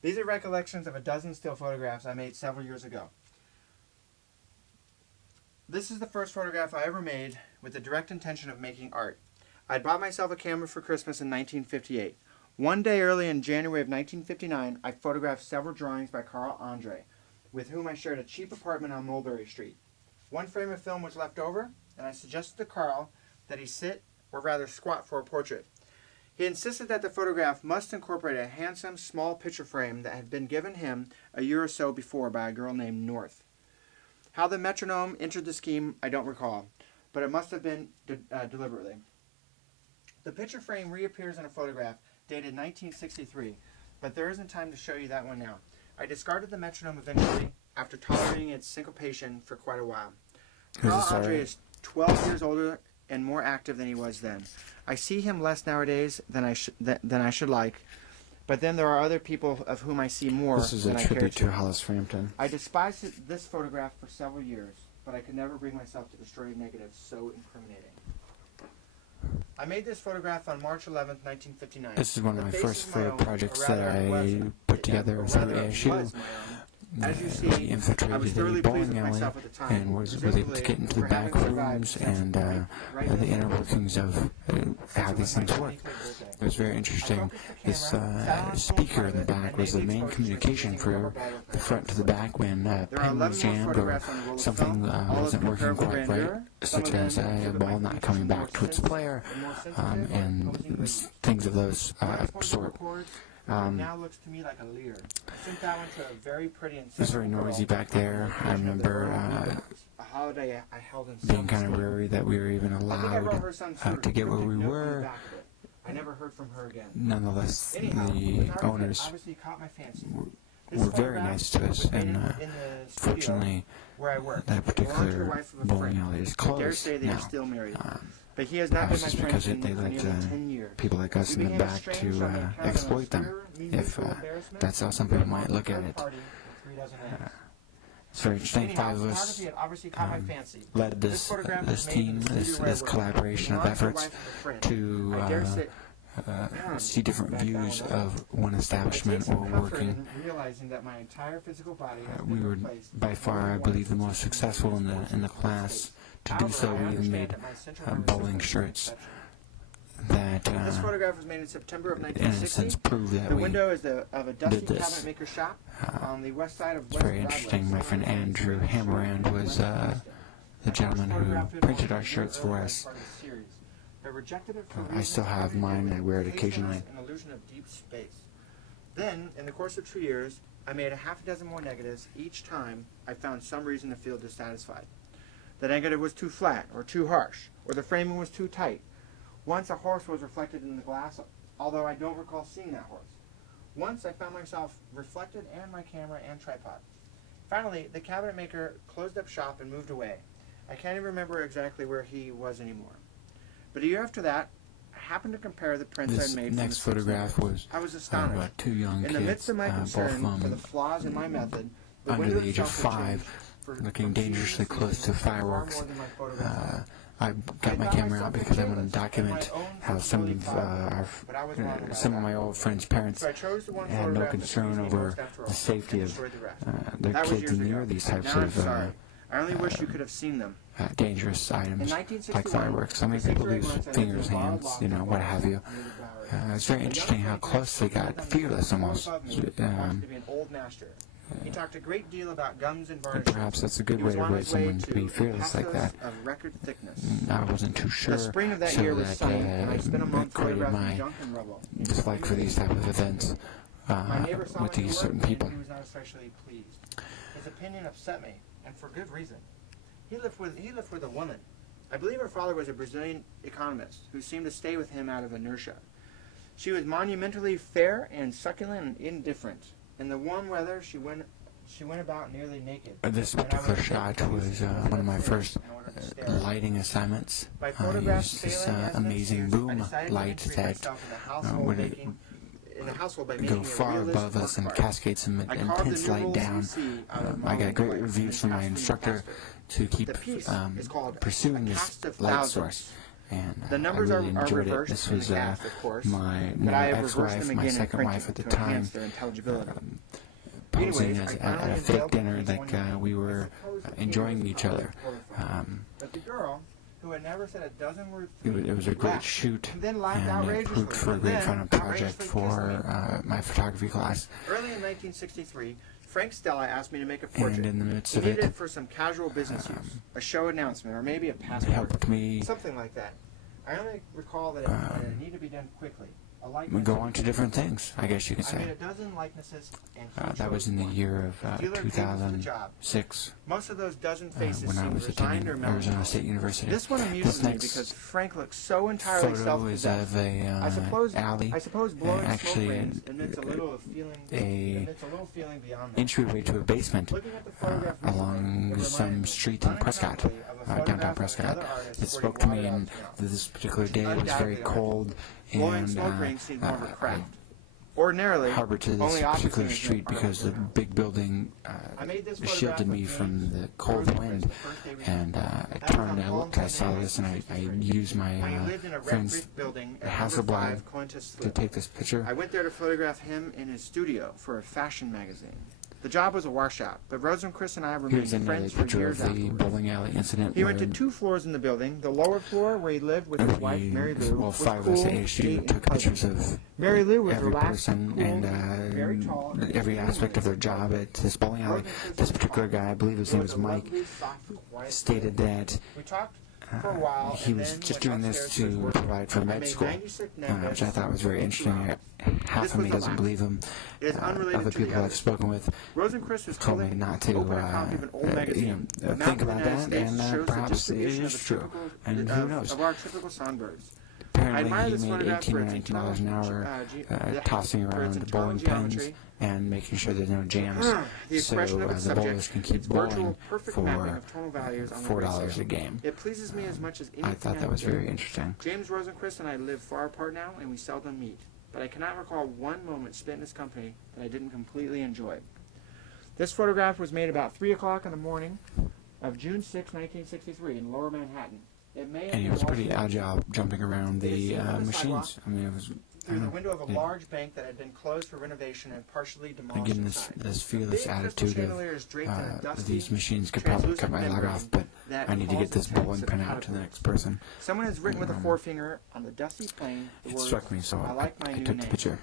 These are recollections of a dozen still photographs I made several years ago. This is the first photograph I ever made with the direct intention of making art. I'd bought myself a camera for Christmas in 1958. One day early in January of 1959, I photographed several drawings by Carl Andre, with whom I shared a cheap apartment on Mulberry Street. One frame of film was left over, and I suggested to Carl that he sit, or rather squat, for a portrait. He insisted that the photograph must incorporate a handsome, small picture frame that had been given him a year or so before by a girl named North. How the metronome entered the scheme, I don't recall, but it must have been deliberately. The picture frame reappears in a photograph dated 1963, but there isn't time to show you that one now. I discarded the metronome eventually, after tolerating its syncopation for quite a while. Carl Andre is 12 years older and more active than he was then. I see him less nowadays than I should like, but then there are other people of whom I see more. This is a tribute to Hollis Framptom. I despised this photograph for several years, but I could never bring myself to destroy negatives so incriminating. I made this photograph on March 11th, 1959. This is one of my first photo projects that I put together with the ASU. As you see, infiltrated I was a thoroughly pleased bowling with alley myself at the time, and was able to get into the back rooms and the inner workings of how these things work. It was very interesting. This speaker in the back was the main communication for the front to the back when a pen was jammed or something wasn't working quite right, such as a ball not coming back to its player, and things of those sort. Now looks to me like a leer. I sent that one to a very pretty and it was very noisy back there. I remember a holiday I held in being kind of weary that we were even allowed to get where we were. I never heard from her again. Nonetheless, the owners were very nice to us, and fortunately, that particular bowling alley is closed now. But he has not been my just friend because in they like nearly 10 years. people like us in the back to exploit them, if that's how some people might look at it. It's very interesting. Five of us led this team, this collaboration of efforts to see different views of one establishment or working. We were by far, I believe, the most successful in the class. To do so, we even made bowling shirts that, this photograph was made in September of in a 1960. sense, prove that The we window is of a dusty did this. cabinet maker shop on the west side of It's very interesting. My friend Andrew Hammerand was the gentleman who printed our shirts for us. I still have mine, and I wear it occasionally. An illusion of deep space. Then, in the course of 2 years, I made a half a dozen more negatives. Each time, I found some reason to feel dissatisfied. The negative was too flat, or too harsh, or the framing was too tight. Once a horse was reflected in the glass, although I don't recall seeing that horse. Once I found myself reflected and my camera and tripod. Finally, the cabinet maker closed up shop and moved away. I can't even remember exactly where he was anymore. But a year after that, I happened to compare the prints I'd made. This next photograph was I was astonished. about two young in the midst of my kids, concern both for the flaws in my method, the under window the age of itself had 5, changed looking dangerously close to fireworks. I got my camera out because I wanted to document how some of my old friends' parents had no concern over the safety of their kids near these types of I only wish you could have seen them. dangerous items like fireworks. So many people lose fingers, hands, what have you. It's very interesting how close they got, fearless almost. He talked a great deal about gums and varnishes. Perhaps that's a good way to raise someone to be fearless like that. I wasn't too sure, The spring of that so year was sunny, and I spent a month created photographing my junk and rubble. dislike for these type of events My neighbor saw with my these work, certain and people. he was not especially pleased. His opinion upset me, and for good reason. He lived with a woman. I believe her father was a Brazilian economist who seemed to stay with him out of inertia. She was monumentally fair and succulent and indifferent. In the warm weather, she went about nearly naked. This particular shot was one of my first lighting assignments. I used this amazing boom light that would go far above us and cascade some intense light down. I got great reviews from my instructor to keep pursuing this light source. and The numbers I really are enjoyed it. reversed This in was the cast, of course, my but I now have reversed ex-wife, them my again in second wife printing at the to time, enhance their intelligibility. posing Anyways, as I finally at a fake unveiled dinner these one like day. we were I suppose the enjoying king each was other. totally fine. But the girl, who had never said a dozen words to me, It was a great laughed, shoot, and then laughed and it outrageously, proved for a and great then fun project outrageously kissed for my photography class. Early in 1963, Frank Stella asked me to make a portrait. And in the midst He of needed it, it for some casual business use, a show announcement, or maybe a it passport, helped me something like that. I only recall that it needed to be done quickly. A likeness go on to different things, I guess you could I made say. a dozen likenesses, and he That was chose in the one. year The of dealer paid me for the job. 2006, Most of those dozen faces when I seemed was resigned or attending Arizona melancholy. State University. This one amuses me next because Frank looks so entirely photo is self-possessed. of a alley, I suppose blowing smoke actually rings admits a little feeling beyond that. entryway to a basement Looking at the photograph recently, it along reminded some me street in Prescott, unintentionally of a downtown photograph of Prescott. another artist It where spoke he to me, watered out and his mouth. this particular day was very Undoubtedly cold, Blowing and smoke rings seemed more of a I craft. Ordinarily, harbored to this only opposite particular me street are because the ground. big building I made this shielded photograph me of from James the cold Rosenquist wind, the first day we met. and I That was turned, on I looked, I Valentine's saw Day, this, and I 1963. used my When he lived in a red friend's brick building at Hasselblad number 5 Clintus to Slough. take this picture. I went there to photograph him in his studio for a fashion magazine. The job was a washout, but Rosenquist and I remained Here's another friends for picture years of the afterwards. bowling alley incident. He went to where 2 floors in the building. The lower floor, where he lived with his wife, Mary Lou, well, was 5 of cool, us at neat, ASU and took pictures pleasant. of Mary Lou was every relaxed, person cool, and very tall, and every aspect of their job at this bowling alley. This particular guy, I believe his name was Mike, stated that We talked for a while, he and was then just went doing this upstairs to his to work. provide for I med made school, 96 which I thought was very interesting. Half This of me was the doesn't last. believe him. It is unrelated Other to the people I've others. spoken with Rosenquist was told me holding not to open a copy of an old magazine. The think mountain about in the United that, States and shows the perhaps it distribution is of the true. typical, And who knows? of our typical songbirds. I Apparently, admire he this made photograph $18 for or its $19 an hour tossing for its around internal bowling pins geometry. and making sure there's no jams, The expression so of its the bowlers subject, can keep its virtual bowling perfect mapping for of tonal values on the $4 grayscale. a game. It pleases me as much as anything I thought that was ever very did. interesting. James Rosenquist and I live far apart now, and we seldom meet. But I cannot recall one moment spent in his company that I didn't completely enjoy. This photograph was made about 3 o'clock in the morning of June 6, 1963, in Lower Manhattan. It may have And he been was Wall pretty Street. agile jumping around It is the seen from the sidewalk machines. I mean, it was through the window of a yeah. large bank that had been closed for renovation and partially demolished Again, this inside. fearless Big attitude crystal chandeliers draped in a dusty, these machines could probably cut my leg translucent off, but that I need to get enclosed this the tanks bowling of pin out to the next person. Someone has written with a forefinger on the dusty plane the It words, struck me, so I like my I new took name. the picture.